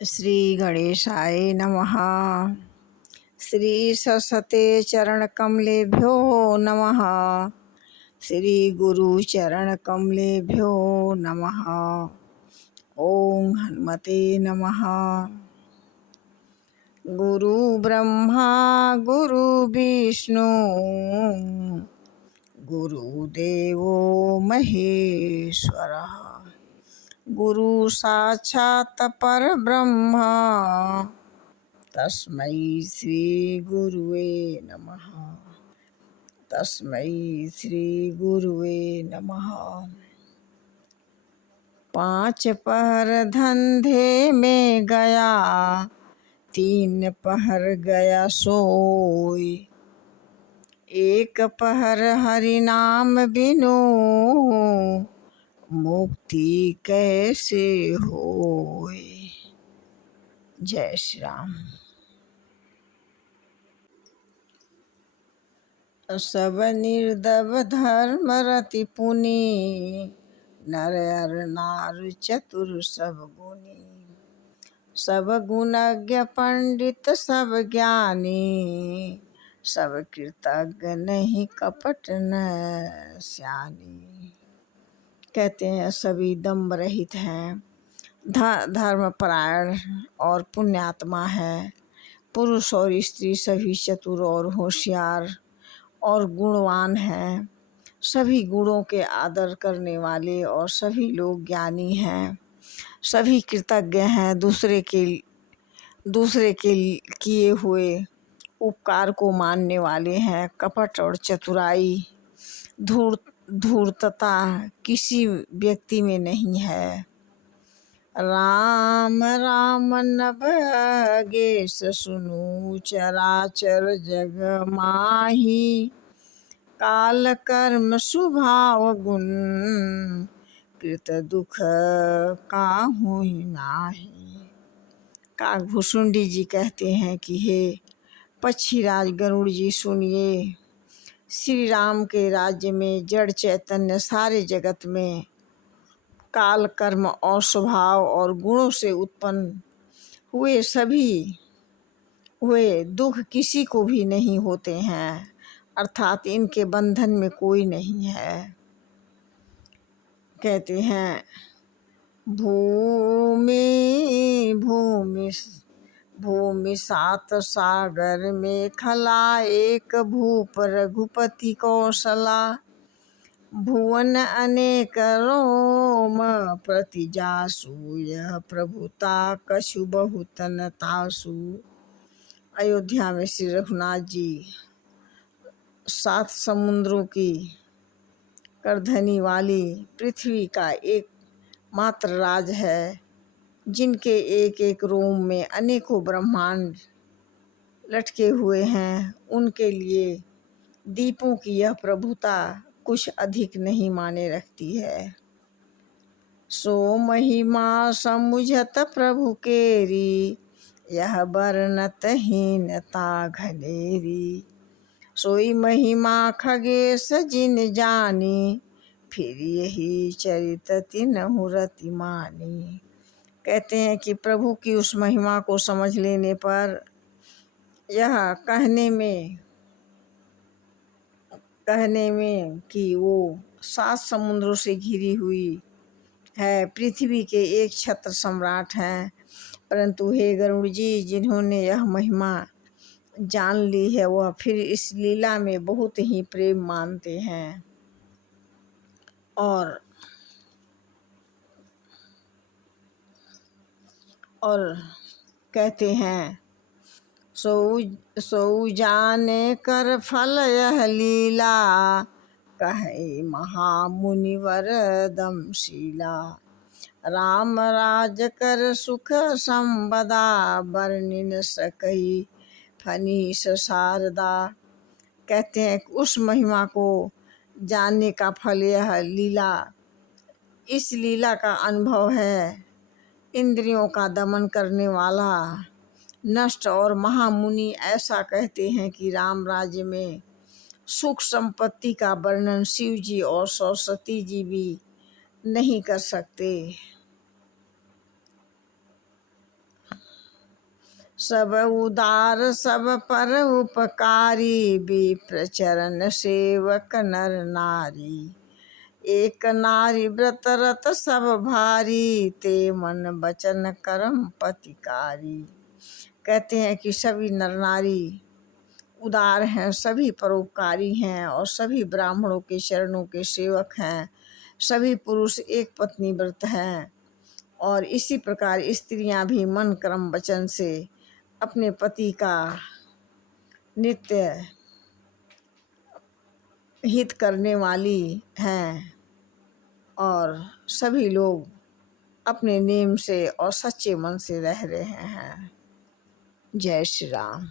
श्री गणेशाय नमः। श्री सरस्वते चरण कमलेभ्यो नमः। श्री गुरु चरण कमलेभ्यो नमः। ओम हनुमते नमः। गुरु ब्रह्मा गुरु विष्णु गुरुदेवो महेश्वरः। गुरु साक्षात् परब्रह्म तस्मै श्री गुरुवे नमः। तस्मै श्री गुरुवे नमः। 5 पहर धंधे में गया, 3 पहर गया सोई। 1 पहर हरि नाम बिनु, मुक्ति कैसे होए। जय श्री राम। सब निर्दब धर्म रति पुनि, नर अर नार चतुर सब गुनी। सब गुणज्ञ पंडित सब ज्ञानी, सब कृतज्ञ नहीं कपट न स्यानी। कहते हैं सभी दम्भ रहित हैं, धर्मपरायण और पुण्यात्मा है। पुरुष और स्त्री सभी चतुर और होशियार और गुणवान हैं। सभी गुणों के आदर करने वाले और सभी लोग ज्ञानी हैं। सभी कृतज्ञ हैं, दूसरे के किए हुए उपकार को मानने वाले हैं। कपट और चतुराई, धूर्तता किसी व्यक्ति में नहीं है। राम राम नभ गेस सुनु, चराचर जग माही। काल कर्म स्वभाव गुण, कृत दुख काहू नाही। काकभूषुंडी जी कहते हैं कि हे पक्षीराज गरुड़ जी सुनिए, श्री राम के राज्य में जड़ चैतन्य सारे जगत में काल कर्म और स्वभाव और गुणों से उत्पन्न हुए दुख किसी को भी नहीं होते हैं, अर्थात इनके बंधन में कोई नहीं है। कहते हैं भूमि 7 सागर में खला, एक भूप रघुपति कौशला। भुवन अनेक रोम प्रति जासु, यह प्रभुता कछु बहुत न तासु। अयोध्या में श्री रघुनाथ जी 7 समुद्रों की करधनी वाली पृथ्वी का एक मात्र राज है, जिनके एक एक रोम में अनेकों ब्रह्मांड लटके हुए हैं। उनके लिए दीपों की यह प्रभुता कुछ अधिक नहीं माने रखती है। सो महिमा समुझत प्रभु केरी, यह वर्णत हीनता घनेरी। सोई महिमा खगेश जिन जानी, फिर यही चरित तिन्हु रति मानी। कहते हैं कि प्रभु की उस महिमा को समझ लेने पर यह कहने में कि वो 7 समुद्रों से घिरी हुई है, पृथ्वी के एक छत्र सम्राट हैं। परंतु हे गरुड़ जी, जिन्होंने यह महिमा जान ली है, वह फिर इस लीला में बहुत ही प्रेम मानते हैं। और कहते हैं सो जाने कर फल यह लीला, कहे महामुनिवर दमशीला। राम राज कर सुख संबदा, वर्णि न सकई फनीस शारदा। कहते हैं उस महिमा को जानने का फल यह लीला, इस लीला का अनुभव है। इंद्रियों का दमन करने वाला नष्ट और महामुनि ऐसा कहते हैं कि राम राज्य में सुख संपत्ति का वर्णन शिव जी और सरस्वती जी भी नहीं कर सकते। सब उदार सब पर उपकारी, विप्र चरण सेवक नर नारी। एक नारी व्रत रत सब भारी, ते मन वचन कर्म पतिकारी। कहते हैं कि सभी नर नारी उदार हैं, सभी परोपकारी हैं और सभी ब्राह्मणों के चरणों के सेवक हैं। सभी पुरुष एक पत्नी व्रत हैं और इसी प्रकार स्त्रियां भी मन कर्म वचन से अपने पति का नित्य हित करने वाली हैं और सभी लोग अपने नेम से और सच्चे मन से रह रहे हैं। जय श्री राम।